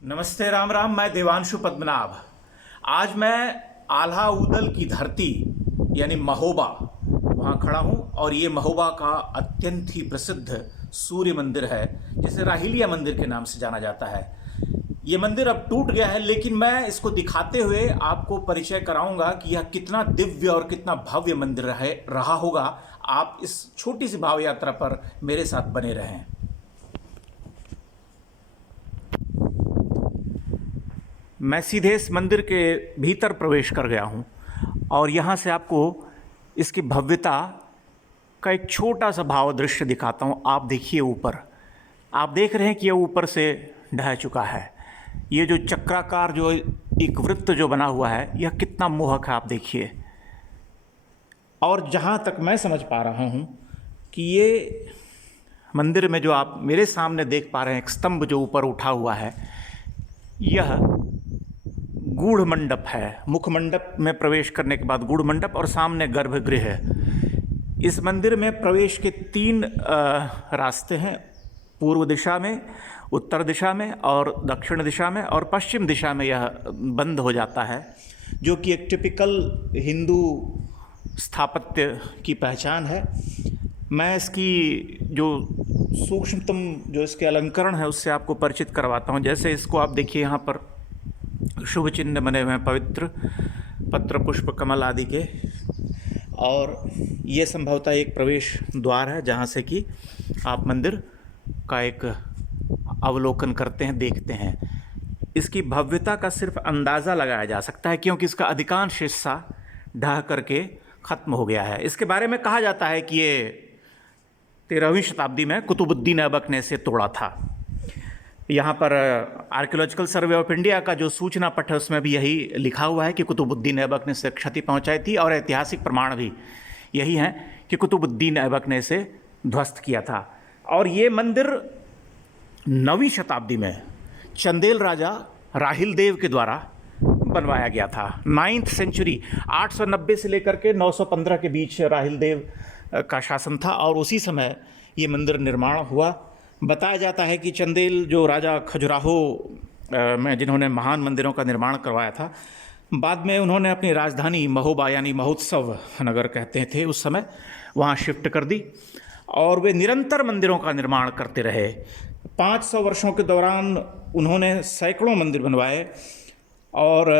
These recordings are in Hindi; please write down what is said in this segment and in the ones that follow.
नमस्ते राम राम। मैं देवांशु पद्मनाभ। आज मैं आल्हा ऊदल की धरती यानी महोबा वहाँ खड़ा हूँ और ये महोबा का अत्यंत ही प्रसिद्ध सूर्य मंदिर है जिसे राहिलिया मंदिर के नाम से जाना जाता है। ये मंदिर अब टूट गया है, लेकिन मैं इसको दिखाते हुए आपको परिचय कराऊंगा कि यह कितना दिव्य और कितना भव्य मंदिर रहा होगा। आप इस छोटी सी भाव यात्रा पर मेरे साथ बने रहें। मैं सीधे इस मंदिर के भीतर प्रवेश कर गया हूँ और यहाँ से आपको इसकी भव्यता का एक छोटा सा भाव दृश्य दिखाता हूँ। आप देखिए ऊपर, आप देख रहे हैं कि यह ऊपर से ढह चुका है। ये जो चक्राकार जो एक वृत्त जो बना हुआ है, यह कितना मोहक है, आप देखिए। और जहाँ तक मैं समझ पा रहा हूँ कि ये मंदिर में जो आप मेरे सामने देख पा रहे हैं, एक स्तंभ जो ऊपर उठा हुआ है, यह गूढ़ मंडप है। मुख मंडप में प्रवेश करने के बाद गूढ़ मंडप और सामने गर्भगृह है। इस मंदिर में प्रवेश के 3 रास्ते हैं, पूर्व दिशा में, उत्तर दिशा में और दक्षिण दिशा में, और पश्चिम दिशा में यह बंद हो जाता है, जो कि एक टिपिकल हिंदू स्थापत्य की पहचान है। मैं इसकी जो सूक्ष्मतम जो इसके अलंकरण है उससे आपको परिचित करवाता हूँ। जैसे इसको आप देखिए, यहाँ पर शुभ चिन्ह बने हुए हैं, पवित्र पत्र पुष्प कमल आदि के, और ये संभवतः एक प्रवेश द्वार है जहाँ से कि आप मंदिर का एक अवलोकन करते हैं, देखते हैं। इसकी भव्यता का सिर्फ अंदाज़ा लगाया जा सकता है क्योंकि इसका अधिकांश हिस्सा ढह करके ख़त्म हो गया है। इसके बारे में कहा जाता है कि ये 13वीं शताब्दी में कुतुबुद्दीन ऐबक ने इसे तोड़ा था। यहाँ पर आर्कियोलॉजिकल सर्वे ऑफ इंडिया का जो सूचना पट है उसमें भी यही लिखा हुआ है कि कुतुबुद्दीन ऐबक ने इसे क्षति पहुँचाई थी, और ऐतिहासिक प्रमाण भी यही हैं कि कुतुबुद्दीन ऐबक ने इसे ध्वस्त किया था। और ये मंदिर 9वीं शताब्दी में चंदेल राजा राहिल देव के द्वारा बनवाया गया था। 9th सेंचुरी 890 से लेकर के 915 के बीच राहिल देव का शासन था और उसी समय ये मंदिर निर्माण हुआ। बताया जाता है कि चंदेल जो राजा खजुराहो में जिन्होंने महान मंदिरों का निर्माण करवाया था, बाद में उन्होंने अपनी राजधानी महोबा यानी महोत्सव नगर कहते थे उस समय, वहाँ शिफ्ट कर दी और वे निरंतर मंदिरों का निर्माण करते रहे। 500 वर्षों के दौरान उन्होंने सैकड़ों मंदिर बनवाए। और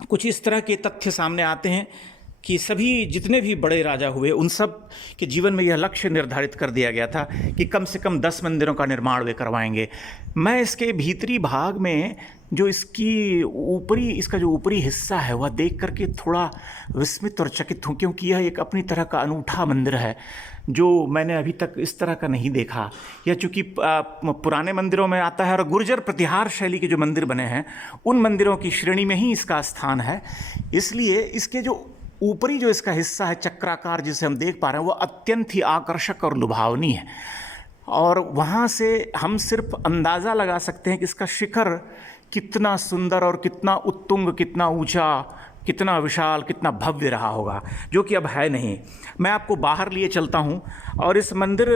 कुछ इस तरह के तथ्य सामने आते हैं कि सभी जितने भी बड़े राजा हुए उन सब के जीवन में यह लक्ष्य निर्धारित कर दिया गया था कि कम से कम 10 मंदिरों का निर्माण वे करवाएंगे। मैं इसके भीतरी भाग में जो इसका जो ऊपरी हिस्सा है वह देख करके थोड़ा विस्मित और चकित हूँ, क्योंकि यह एक अपनी तरह का अनूठा मंदिर है जो मैंने अभी तक इस तरह का नहीं देखा। यह चूँकि पुराने मंदिरों में आता है और गुर्जर प्रतिहार शैली के जो मंदिर बने हैं उन मंदिरों की श्रेणी में ही इसका स्थान है। इसलिए इसके जो ऊपरी जो इसका हिस्सा है चक्राकार जिसे हम देख पा रहे हैं, वो अत्यंत ही आकर्षक और लुभावनी है। और वहाँ से हम सिर्फ अंदाज़ा लगा सकते हैं कि इसका शिखर कितना सुंदर और कितना उत्तुंग, कितना ऊंचा, कितना विशाल, कितना भव्य रहा होगा, जो कि अब है नहीं। मैं आपको बाहर लिए चलता हूँ और इस मंदिर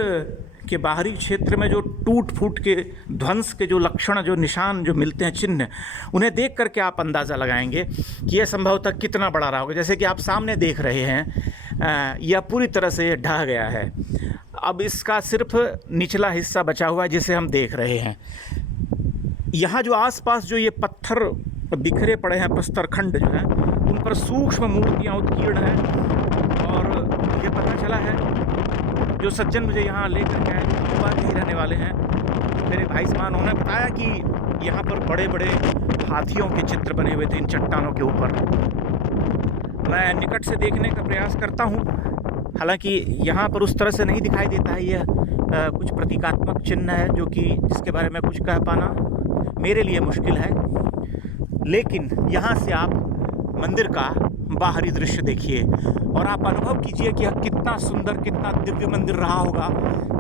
के बाहरी क्षेत्र में जो टूट फूट के ध्वंस के जो लक्षण, जो निशान जो मिलते हैं, चिन्ह, उन्हें देख करके आप अंदाज़ा लगाएंगे कि यह संभवतः कितना बड़ा रहा होगा। जैसे कि आप सामने देख रहे हैं, यह पूरी तरह से ढह गया है। अब इसका सिर्फ निचला हिस्सा बचा हुआ है जिसे हम देख रहे हैं। यहाँ जो आसपास जो ये पत्थर बिखरे पड़े हैं, प्रस्तर खंड जो हैं, उन पर सूक्ष्म मूर्तियाँ उत्कीर्ण हैं। और ये पता चला है, जो सज्जन मुझे यहाँ लेकर के आए महोबा के ही रहने वाले हैं, मेरे भाई साहब, उन्होंने बताया कि यहाँ पर बड़े बड़े हाथियों के चित्र बने हुए थे इन चट्टानों के ऊपर। मैं निकट से देखने का प्रयास करता हूँ, हालांकि यहाँ पर उस तरह से नहीं दिखाई देता है। यह कुछ प्रतीकात्मक चिन्ह है जो कि जिसके बारे में कुछ कह पाना मेरे लिए मुश्किल है। लेकिन यहाँ से आप मंदिर का बाहरी दृश्य देखिए और आप अनुभव कीजिए कि यह कितना सुंदर, कितना दिव्य मंदिर रहा होगा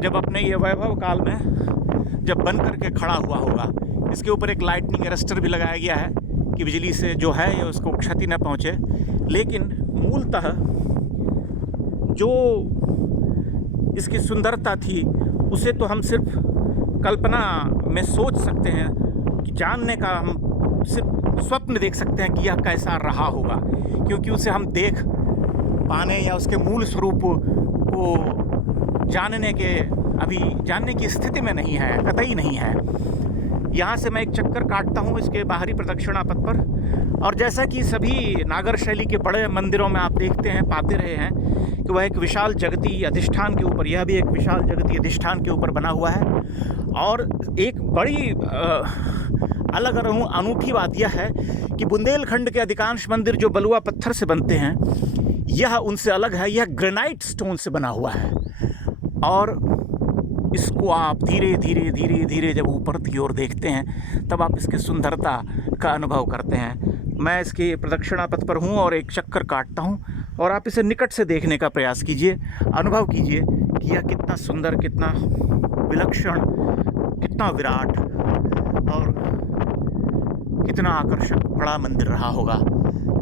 जब अपने ये वैभव काल में जब बन करके खड़ा हुआ होगा। इसके ऊपर एक लाइटनिंग अरेस्टर भी लगाया गया है कि बिजली से जो है ये उसको क्षति न पहुँचे। लेकिन मूलतः जो इसकी सुंदरता थी उसे तो हम सिर्फ कल्पना में सोच सकते हैं कि जानने का हम सिर्फ स्वप्न देख सकते हैं कि यह कैसा रहा होगा, क्योंकि उसे हम देख पाने या उसके मूल स्वरूप को जानने की स्थिति में नहीं है, कतई नहीं है। यहाँ से मैं एक चक्कर काटता हूँ इसके बाहरी प्रदक्षिणा पथ पर, और जैसा कि सभी नागर शैली के बड़े मंदिरों में आप देखते हैं, पाते रहे हैं कि वह एक विशाल जगती अधिष्ठान के ऊपर, यह भी एक विशाल जगती अधिष्ठान के ऊपर बना हुआ है। और एक बड़ी अलग अनूठी बात यह है कि बुंदेलखंड के अधिकांश मंदिर जो बलुआ पत्थर से बनते हैं, यह उनसे अलग है, यह ग्रेनाइट स्टोन से बना हुआ है। और इसको आप धीरे धीरे धीरे धीरे जब ऊपर की ओर देखते हैं तब आप इसकी सुंदरता का अनुभव करते हैं। मैं इसके प्रदक्षिणा पथ पर हूँ और एक चक्कर काटता हूँ, और आप इसे निकट से देखने का प्रयास कीजिए, अनुभव कीजिए कि यह कितना सुंदर, कितना विलक्षण, कितना विराट और कितना आकर्षक बड़ा मंदिर रहा होगा।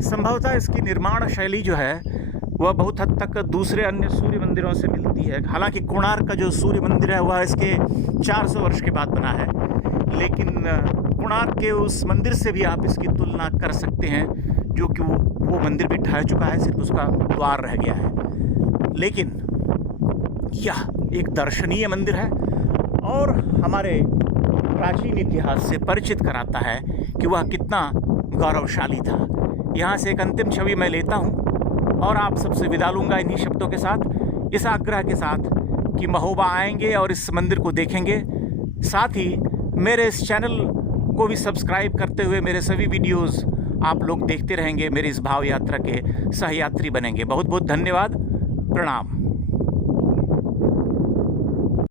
संभवतः इसकी निर्माण शैली जो है वह बहुत हद तक दूसरे अन्य सूर्य मंदिरों से मिलती है। हालांकि कोणार्क का जो सूर्य मंदिर है वह इसके 400 वर्ष के बाद बना है, लेकिन कोणार्क के उस मंदिर से भी आप इसकी तुलना कर सकते हैं, जो कि वो मंदिर भी ढह चुका है, सिर्फ उसका द्वार रह गया है। लेकिन यह एक दर्शनीय मंदिर है और हमारे प्राचीन इतिहास से परिचित कराता है कि वह कितना गौरवशाली था। यहाँ से एक अंतिम छवि मैं लेता हूँ और आप सबसे विदा लूँगा इन्हीं शब्दों के साथ, इस आग्रह के साथ कि महोबा आएंगे और इस मंदिर को देखेंगे। साथ ही मेरे इस चैनल को भी सब्सक्राइब करते हुए मेरे सभी वीडियोस आप लोग देखते रहेंगे, मेरी इस भाव यात्रा के सहयात्री बनेंगे। बहुत बहुत धन्यवाद, प्रणाम।